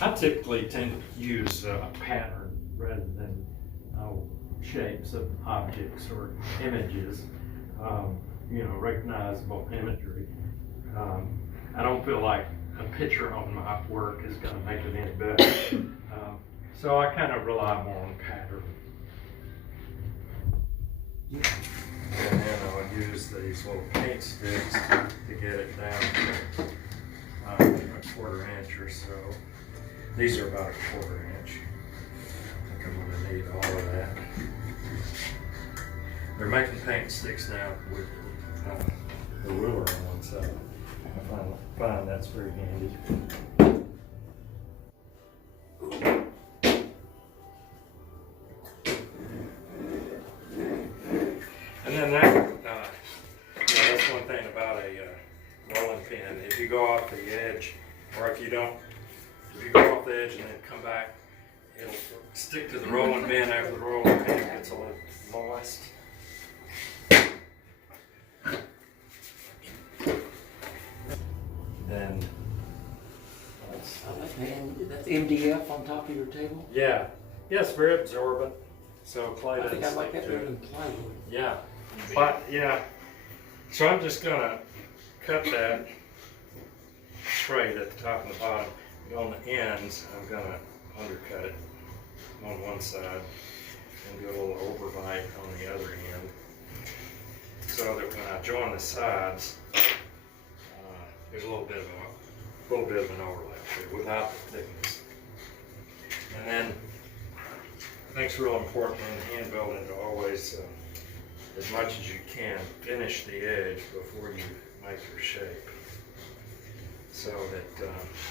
I typically tend to use a pattern rather than shapes of objects or images, recognizable imagery. I don't feel like a picture on my work is going to make it any better. So I kind of rely more on pattern. And then I'll use these little paint sticks to get it down to a 1/4 inch or so. These are about a 1/4 inch. I think I'm going to need all of that. They're making paint sticks now with the ruler on one side. I find that's very handy. And then that's one thing about a rolling pin. If you go off the edge, or if you go off the edge and then come back, it'll stick to the rolling pin after the rolling pin gets a little moist. Then that's MDF on top of your table? yeah, it's very absorbent. So clay I think I doesn't like stick that to better it. than plywood. Yeah, but yeah. So I'm just gonna cut that straight at the top and the bottom. And on the ends, I'm gonna undercut it on one side and do a little overbite on the other end, so that when I join the sides, there's a little bit of an overlap there without the thickness. And then I think it's real important in hand building to always, as much as you can, finish the edge before you make your shape. So that,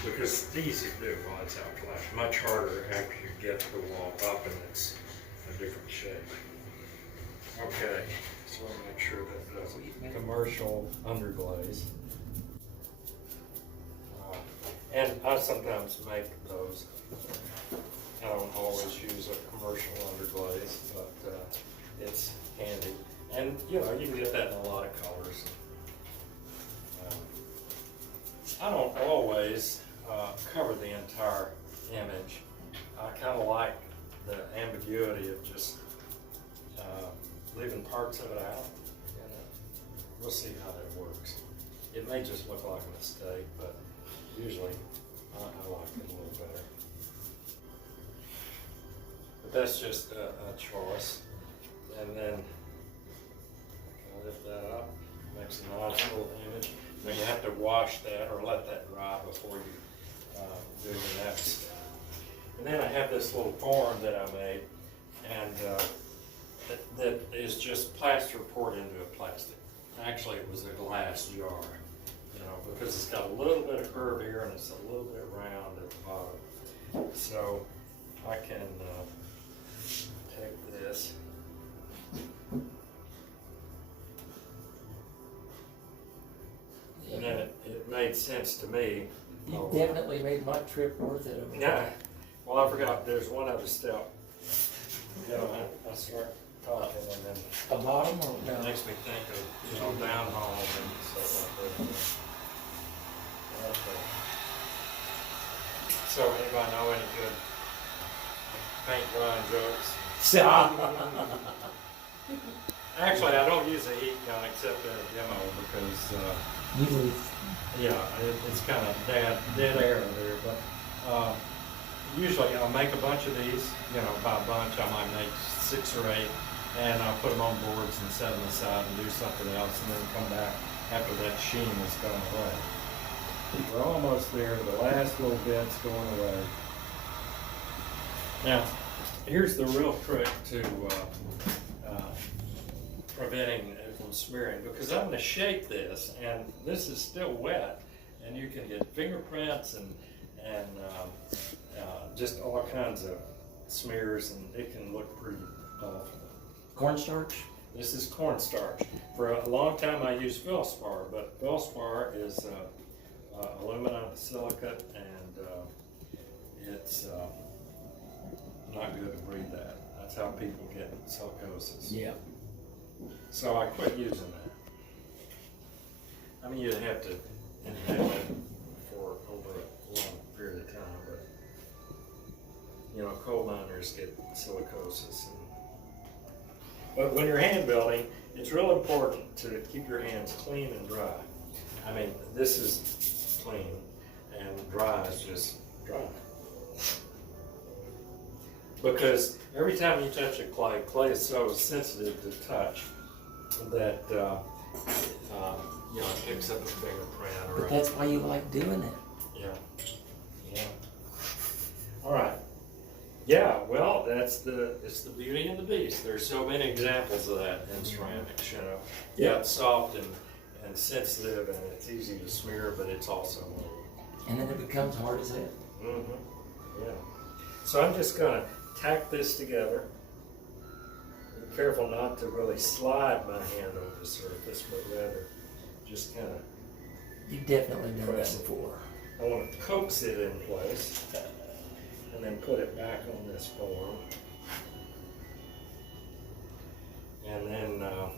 because it's easy to do while it's out flat, much harder after you get the wall up and it's a different shape. Okay, so I'll make sure that the commercial underglaze. And I sometimes make those. I don't always use a commercial underglaze, but it's handy. And you can get that in a lot of colors. I don't always cover the entire image. I kind of like the ambiguity of just leaving parts of it out. We'll see how that works. It may just look like a mistake, but usually I like it a little better. But that's just a choice. And then lift that up, makes a nice little image. Now you have to wash that or let that dry before you do the next. And then I have this little form that I made, and that is just plaster poured into a plastic. Actually, it was a glass jar, because it's got a little bit of curve here and it's a little bit round at the bottom. So I can take this. And then it made sense to me. You definitely made my trip worth it. Yeah. Well, I forgot. There's one other step. I start talking and then A bottom or it makes me think of down home and stuff like that. Okay. So anybody know any good paint drying jokes? Actually, I don't use a heat gun except in a demo because. usually It's kind of dead air there, but usually I'll make a bunch of these, by a bunch I might make 6 or 8, and I'll put them on boards and set them aside and do something else, and then come back after that sheen has gone away. We're almost there, the last little bit's going away. Now, here's the real trick to preventing it from smearing, because I'm going to shape this, and this is still wet, and you can get fingerprints and just all kinds of smears, and it can look pretty awful. cornstarch. This is cornstarch. For a long time I used Felspar, but Felspar is aluminum silicate, and it's not good to breathe that. That's how people get silicosis. Yeah. So I quit using that. I mean, you'd have to inhale it for over a long period of time, but coal miners get silicosis. But when you're hand building, it's real important to keep your hands clean and dry. I mean, this is clean, and dry is just dry. Because every time you touch a clay is so sensitive to touch that it picks up a fingerprint. But that's why you like doing it. Yeah. All right. Yeah. Well, it's the beauty and the beast. There's so many examples of that in ceramics. Yeah, it's soft and sensitive, and it's easy to smear, but it's also And then it becomes hard as hell. Yeah. So I'm just gonna tack this together. Be careful not to really slide my hand over the surface, but rather just kind of. You've definitely done that Press it. before. I want to coax it in place and then put it back on this form. And then now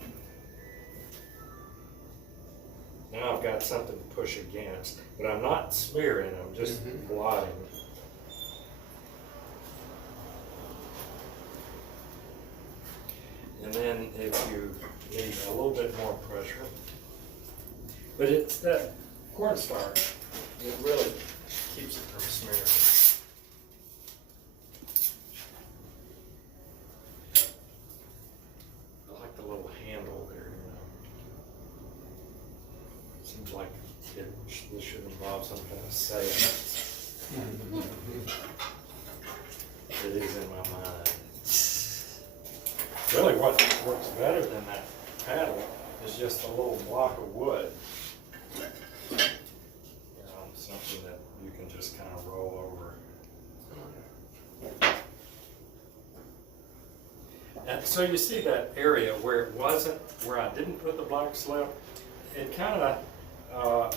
I've got something to push against, but I'm not smearing, I'm just blotting. And then if you need a little bit more pressure, but it's that cornstarch, it really keeps it from smearing. I like the little handle there, Seems like this should involve some kind of seance. It is in my mind. Really, what works better than that paddle is just a little block of wood. Something that you can just kind of roll over. And so you see that area where I didn't put the black slip, it kind of, I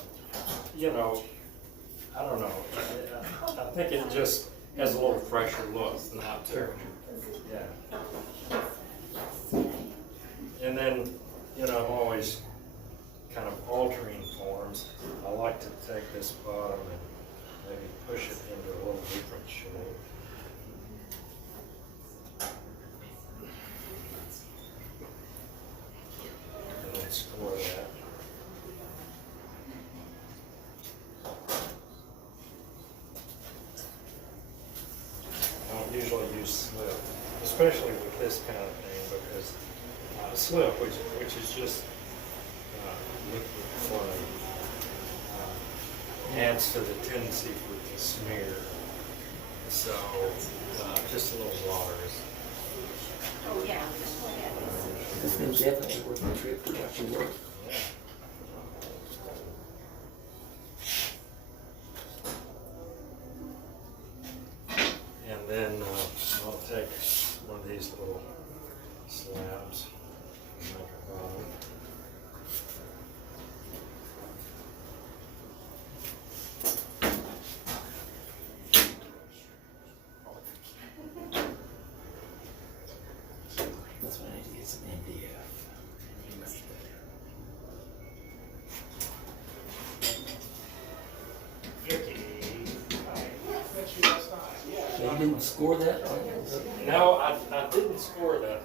don't know. I think it just has a little fresher look, not terrible. Yeah. And then, I'm always kind of altering forms. I like to take this bottom and maybe push it into a little different shape. And then score that. I don't usually use slip, especially with this kind of thing, because slip, which is just liquid clay, adds to the tendency for it to smear. So just a little water is. Oh, yeah. This thing's definitely worth the trip for what you work. And then I'll take one of these little slabs and make a bottom. That's what I need to get some MDF. So you didn't score that? No, I didn't score that.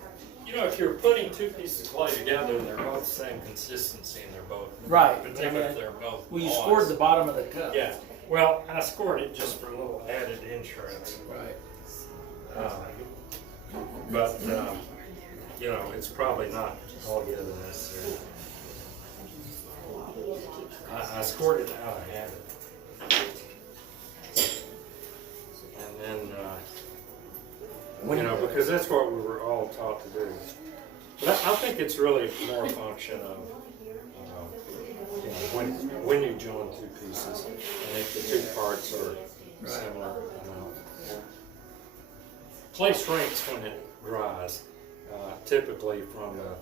If you're putting two pieces of clay together and they're both the same consistency and they're both Right. particularly if they're both Well, you moist. scored the bottom of the cup. Yeah. Well, I scored it just for a little added insurance. Right. But it's probably not altogether necessary. I scored it out of habit. And then, because that's what we were all taught to do. But I think it's really more a function of when you join two pieces, and if the two parts are similar enough. Clay shrinks when it dries, typically from the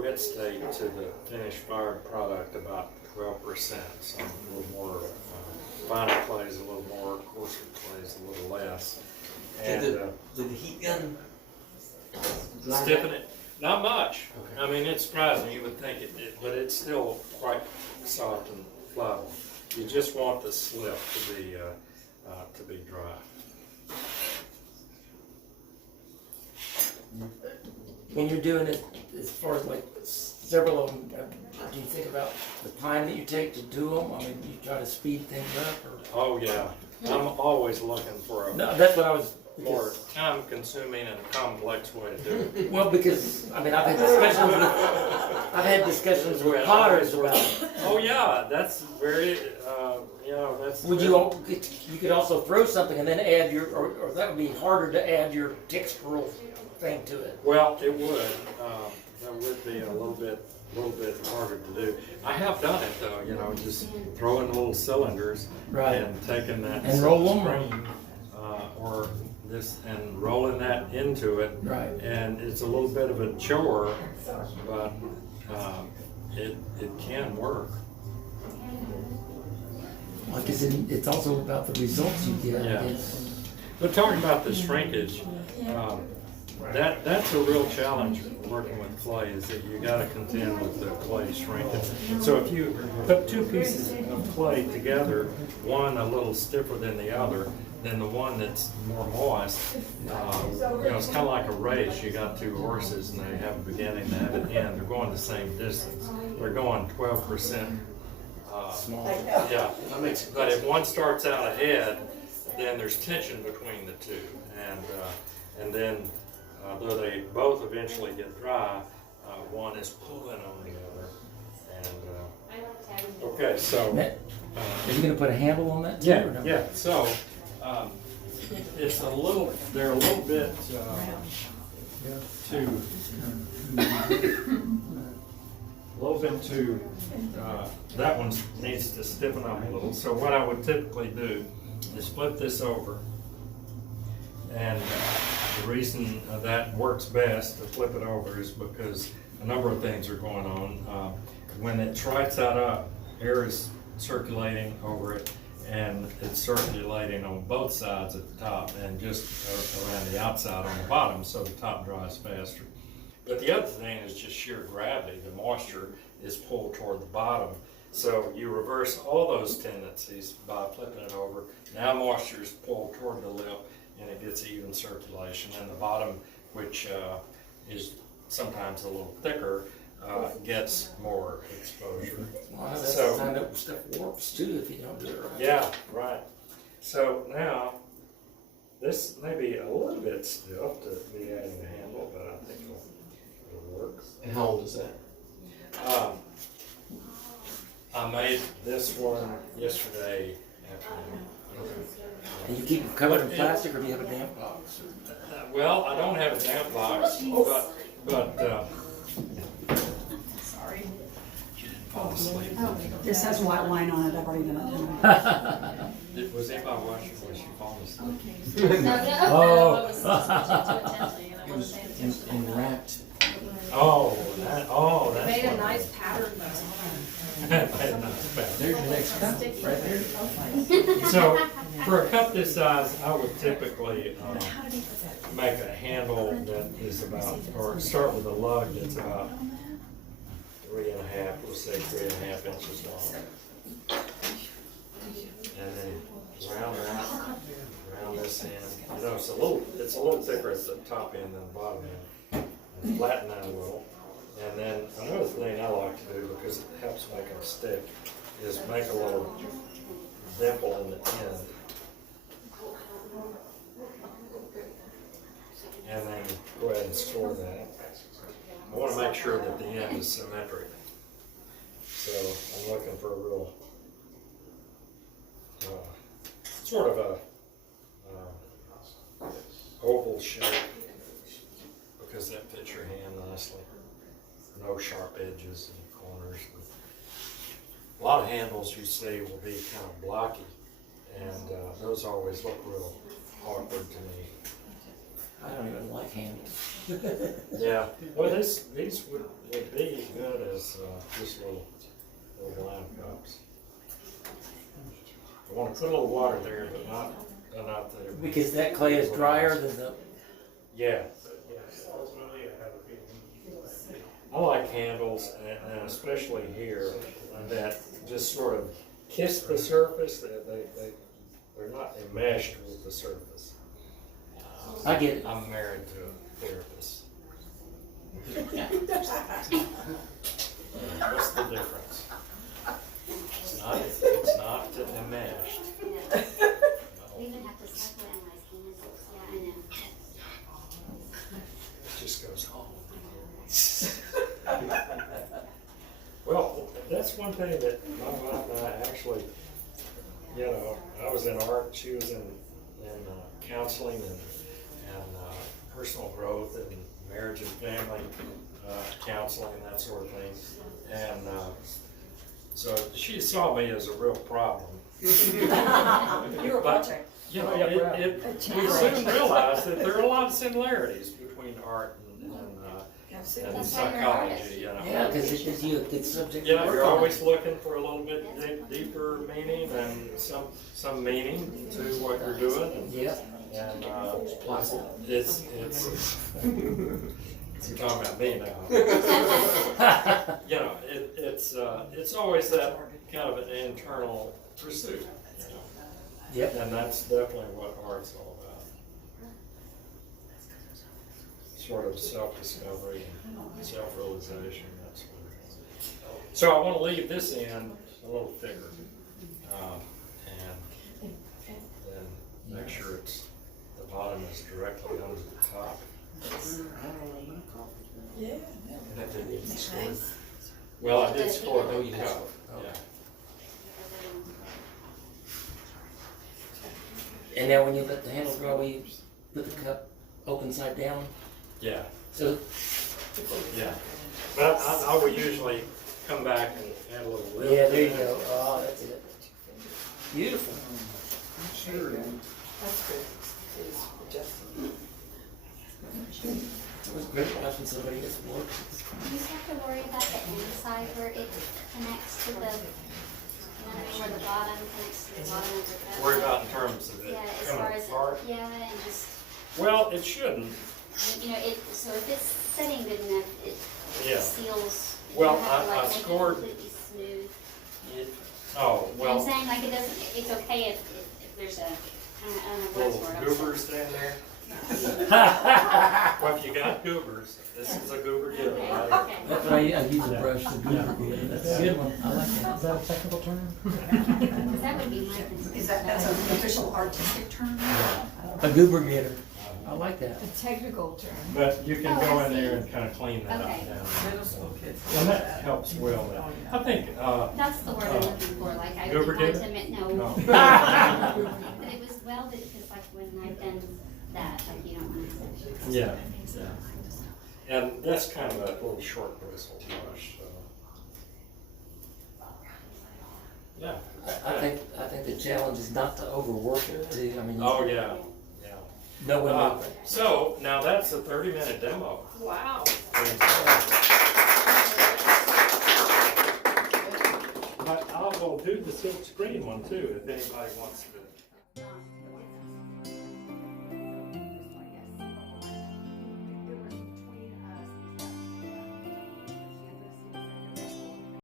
wet state to the finished fired product about 12%. Some a little more finer clays, a little more coarser clays, a little less. And Did the heat gun stiffen it? Not much. Okay. I mean, it's surprising. You would think it did, but it's still quite soft and pliable. You just want the slip to be dry. when you're doing it, as far as like several of them, do you think about the time that you take to do them? I mean, you try to speed things up, or? Oh, yeah, I'm always looking for a No, that's what I was. more time-consuming and complex way to do it. Well, because, I mean, I've had discussions with potters about it. Oh, yeah, that's very, that's. Would you could also throw something and then add your, or that would be harder to add your textural thing to it. Well, it would, that would be a little bit harder to do. I have done it though, just throwing little cylinders. Right. And taking that. And roll them, string, or this, and rolling that into it. Right. And it's a little bit of a chore, but, it can work. Like, it's also about the results you get, Yeah. I guess. But talking about the shrinkage, that's a real challenge working with clay, is that you gotta contend with the clay shrinking. So if you put two pieces of clay together, one a little stiffer than the other, then the one that's more moist, it's kind of like a race. You got two horses and they have a beginning, they have an end. They're going the same distance. They're going 12%. Small. Yeah, but if one starts out ahead, then there's tension between the two, and then though they both eventually get dry, one is pulling on the other. And okay, so Are you gonna put a handle on that too? or no? yeah. So it's they're a little bit too. That one needs to stiffen up a little. So what I would typically do is flip this over, and the reason that works best to flip it over is because a number of things are going on. When it tries that up, air is circulating over it, and it's circulating on both sides at the top and just around the outside on the bottom, so the top dries faster. But the other thing is just sheer gravity. The moisture is pulled toward the bottom. So you reverse all those tendencies by flipping it over. Now moisture is pulled toward the lip and it gets even circulation. And the bottom, which is sometimes a little thicker, gets more exposure. Well, that's So- the time that stuff warps too if you don't do it right. Yeah, right. So now, this may be a little bit stiff to be adding a handle, but I think it'll work. And how old is that? I made this one yesterday afternoon. And you keep them covered in plastic, or do you have a damp box? Well, I don't have a damp box, but Sorry. you didn't fall asleep. This has white line on it, I've already done it tonight. Was anybody watching when she fall asleep? Oh. It was enwrapped. That's Made a what- nice pattern though. There's your next cup, right there. So, for a cup this size, I would typically make a handle that is about, or start with a lug that's about 3.5, we'll say 3.5 inches long. And then round this end. It's a little thicker at the top end than the bottom end. And flatten that a little. And then another thing I like to do, because it helps make them stick, is make a little dimple in the end. And then go ahead and score that. I want to make sure that the end is symmetric. So I'm looking for a real, sort of a oval shape, because that fits your hand nicely. No sharp edges and corners. A lot of handles you see will be kind of blocky, and those always look real awkward to me. I don't even like handles. Yeah, well, these would be good as just little line cups. I want to put a little water there, but not there. Because that clay is drier than the. Yeah. I like handles, and especially here, that just sort of kiss the surface. They're not enmeshed with the surface. I get it. I'm married to it. therapist. What's the difference? It's not enmeshed. We even have to psychoanalyze candidates, yeah, I know. It just goes home. Well, that's one thing that my wife and I actually, you know, I was in art, she was in counseling and personal growth and marriage and family counseling, that sort of thing. And so she saw me as a real problem. You were a But, project. you know, we soon realized that there are a lot of similarities between art and That's why you're an artist. psychology, you know. Yeah, because it gives you a good subject to Yeah, work you're on. always looking for a little bit deeper meaning and some meaning to what you're doing. And, Yeah. and it's you're talking about me now. You know, it's always that kind of an internal pursuit. You know? Yep. And that's definitely what art's all about. Sort of self-discovery and self-realization, that sort of thing. So I want to leave this end a little thicker. And then make sure the bottom is directly under the top. Yeah. Well, I did score the cup, yeah. And now when you let the handle go, you put the cup open side down. Yeah, So yeah. But I would usually come back and add a little lift. yeah, there you go. Oh, that's it. Beautiful. That's good. It's just. It was great watching somebody just work. You just have to worry about the inside where it connects to the, you know what I mean, where the bottom connects to the bottom of the cup. Worry about in terms of it Yeah, as far coming as, apart. yeah, and just, Well, it shouldn't. you know, so if it's setting good enough, it Yeah. seals. You Well, don't have to, I like, make it scored- completely smooth. Oh, You know what I'm well, saying, like, it doesn't, it's okay if there's a, I don't know what little word I'm saying. goobers down there. Well, if you got goobers, this is a goober deal Okay, right okay. That's why I use a brush to do it. That's a good one. I like that. Is that a technical term? Because that would be my concern. Is that's an official artistic term? A goober getter. I like that. A technical term. But you can Oh, go I in see. there and kind of clean that up Okay. down. Middle school kids. And that helps well. I think, That's the word I'm looking for, like, I Goober would want getter? to admit, no. no. But it was welded, because like when I've done that, like you don't want to. Yeah. And that's kind of a little short bristle brush, so. Yeah. I think the challenge is not to overwork it too. I mean, Oh, yeah, yeah. no one. So now that's a 30-minute demo. Wow. But I will do the silk screen one too, if anybody wants to